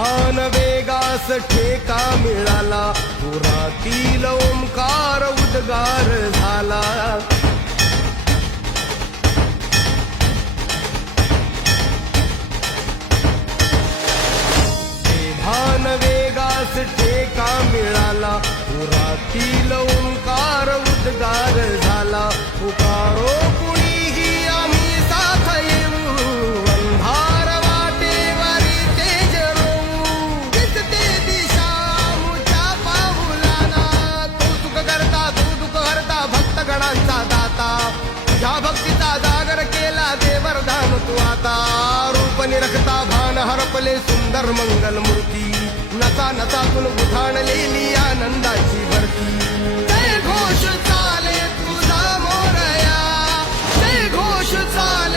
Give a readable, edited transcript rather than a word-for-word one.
भान वेगास ठेका मिळाला, पुरातील ओंकार उद्गार झाला. भान वेगास ठेका मिळाला, पुरातील ओंकार उद्गार झाला. पुकारो कुणीही आम्ही साथ येऊ, अंधार वाटेवरी तेज रोवू. दिसते दिशा मुच्या पाऊलाना, तू सुख करता तू दुःख हरता, भक्तगणांचा दाता. तुझ्या भक्तीचा जागर केला दे वरदान तू आता. रूप निरखता भान हरपले सुंदर मंगल मूर्ती, नसा नसातून उठाणलेली आनंदाची भरती. जय घोष चाले तुझा मोरया, जय घोष चाले